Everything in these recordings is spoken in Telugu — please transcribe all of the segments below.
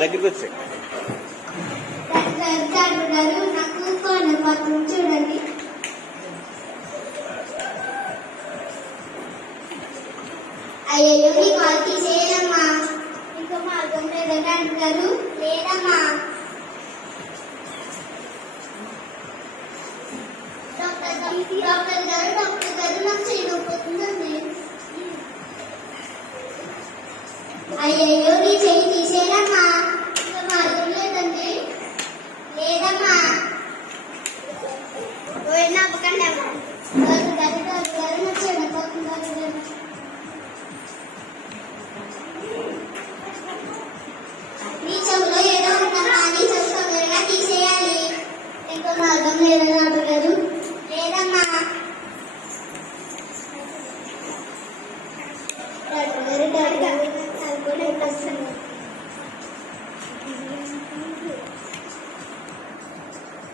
దగ్గరికి వచ్చాయి. డాక్టర్ గారు నాకు కోన పత్రం చూడండి. అయ్యో నీకు అది తీసేయమ్మా. ఇంకో మార్గం లేదా డాక్టర్ గారు? లేదమ్మా. డాక్టర్ గారు నాకు చేయకపోతుందండి. అయ్యయ్యో నీ చెయ్యి తీసేయమ్మా. ఇంకా మార్గం లేదండి. లేదమ్మా. నాపకండి అమ్మా. డాక్టర్ గారు నాకు చేయకపోతుంది. నీ చెవులో ఏదో ఉందమ్మా. నీ చెవు తొందరగా తీసేయాలి. ఇంకో మార్గం లేదా డాక్టర్ గారు? లేదమ్మా.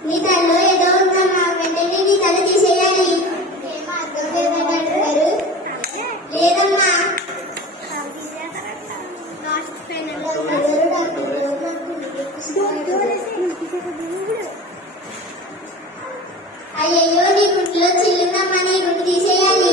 నీ తలలో ఏదో ఉందమ్మా. వెంటనే నీ తల తీసేయాలి. ఏం అర్థం లేదా డాక్టర్ గారు? లేదమ్మా. అయ్యయ్యో నీ గుంట్లో చిల్లుందమ్మా. నీ గుండు తీసేయాలి.